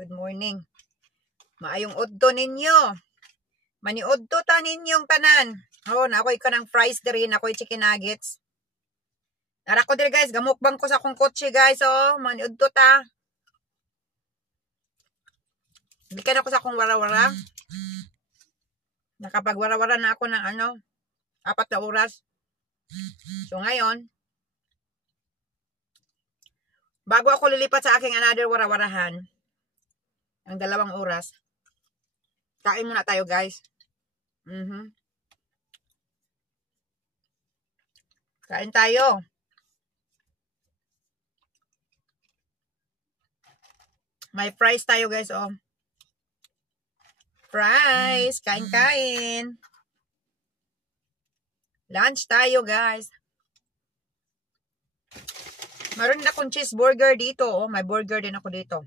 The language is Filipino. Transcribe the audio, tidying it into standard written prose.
Good morning. Maayong udto ninyo. Maniudto ta ninyong tanan. Oh, nakoy ka ng fries diri, nakoy chicken nuggets. Nara ko diri guys, gamukbang ko sa akong kotse guys. Oh, maniudto ta. Bikan ako sa akong wara-wara. Nakapagwara-wara na ako ng 4 na oras. So ngayon, bago ako lilipat sa aking another wara-warahan, ang 2 oras, kain muna tayo guys. Kain tayo. May fries tayo guys, oh. Fries, kain-kain. Lunch tayo guys. Meron din akong cheeseburger dito, oh. May burger din ako dito.